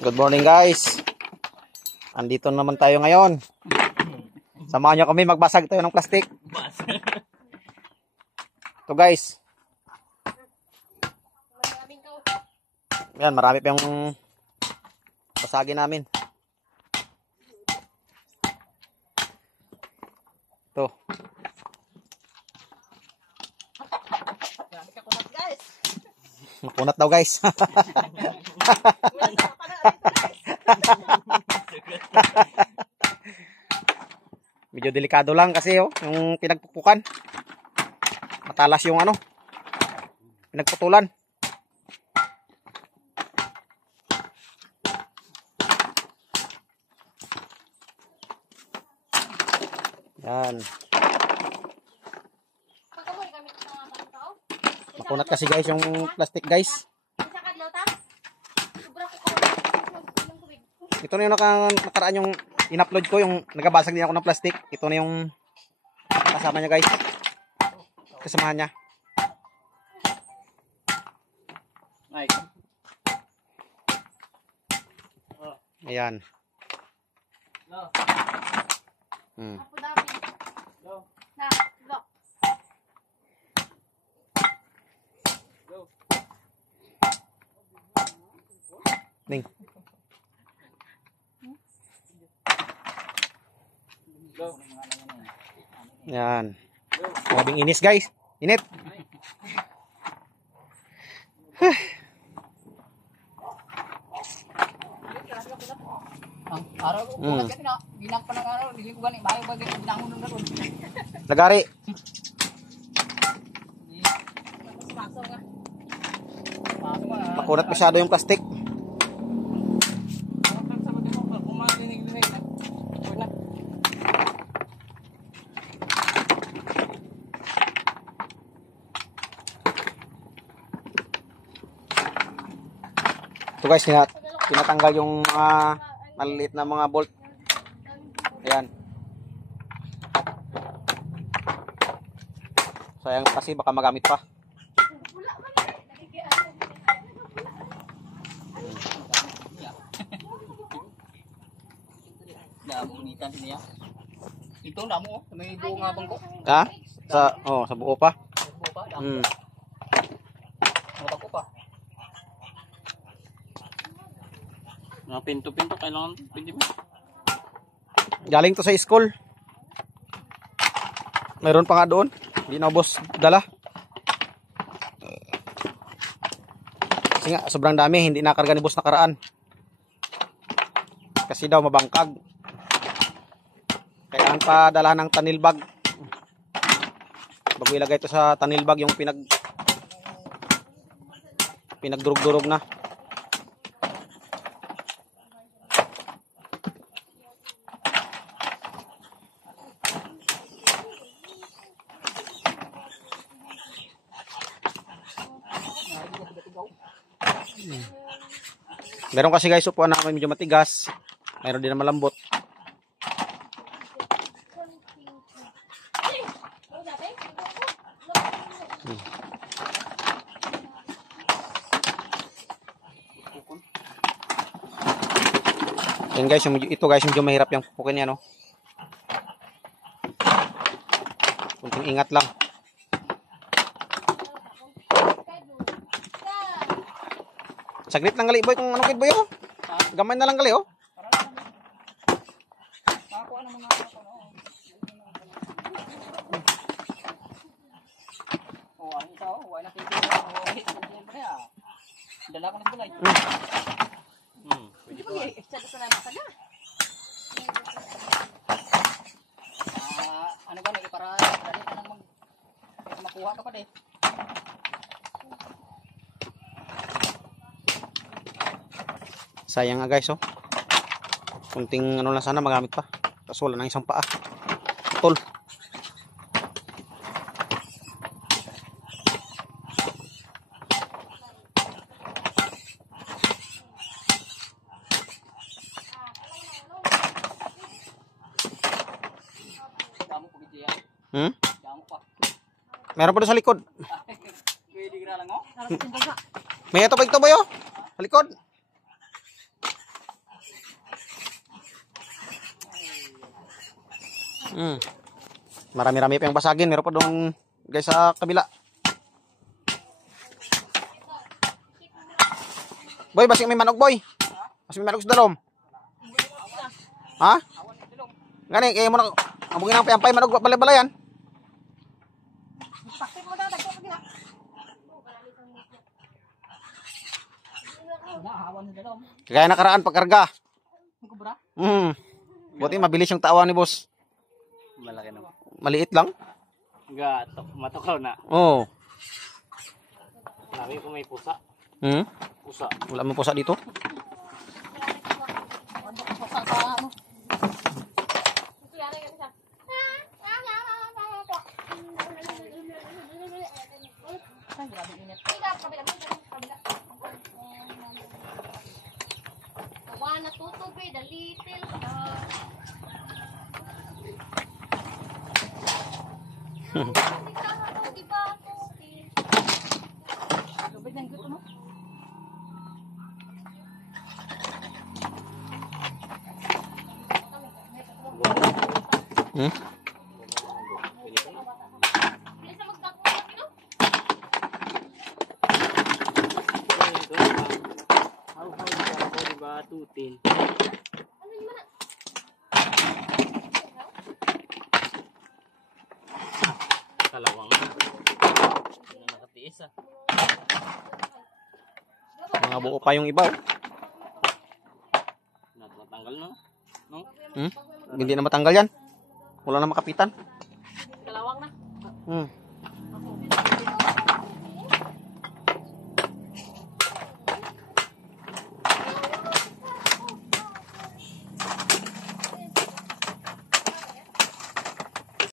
Good morning guys. Andito naman tayo ngayon. Samahan nyo kami, magbasag tayo ng plastic. Ito guys. Yan, marami pa yung basagin namin. Ito. Makunat daw guys. Medyo delikado lang kasi yung pinagpupukan. Matalas yung pinagputulan. Yan. Makunat kasi guys yung plastic guys. Ito na yung nakaraan yung in-upload ko, yung nagabasag din ako ng plastic. Ito na yung kasama niya guys. Kasamahan niya. Ayan. Ning. Yan. Grabing inis guys. Init. Araw ko kasi na bilang pa ng araw, dili ko gani bayo bagay binangon ng garon. Lagari. Makunat masyado yung plastic. Ito guys, tinatanggal yung mga maliliit na mga bolt. Ayan. Sayang kasi baka magamit pa. Unitan niya. Ito na mo, may buo nga bang ko? Ha? Sa buo pa. Buo pa. Buo pa. Mga pinto-pinto kailangan pwede mo. Galing to sa school. Mayroon pa nga doon. Hindi na boss dala. Kasi nga sobrang dami, hindi nakarga ni boss nakaraan. Kasi daw mabangkag. Kailangan pa dala ng tanil bag. Bago ilagay ito sa tanil bag yung pinagdurog-durog na. Meron kasi guys upuan namin medyo matigas. Meron din na malambot. Yan guys, ito guys medyo mahirap yung pupukin niya, no. Kunting ingat lang. Saglit lang gali boy kung ano kid boy Gamay na lang gali Dala ko ng gulay. Pwede po. Ano ba na para dali ka nang makuha ka pa de. Sayang nga guys kunting ano lang sana magamit pa. Kaso wala nang isang paa. Tol. Meron pa doon sa likod. May ito ba ito ba sa likod? Marami-rami pa yung basagin. Meron pa doon guys sa kabila. Boy, basing may manok, boy. Basing may manok sa dalom. Ha? Gani, kaya mo na, abugin ang payampay, manok, balay-balay yan. Kaya nakaraan pagkarga. Buti mabilis yung tawa ni boss. Malaki na. Maliit lang. Matukaw na. Oo. Sabi ko may pusa. Pusa. Wala mo pusa dito. Natutubig, a little. Lubid ng guto mo. Tutin. Kalawang na. Nakatiis ah. Mga buo pa yung iba. Natanggal na. No? Hindi na matanggal yan. Wala na makapitan. Kalawang na.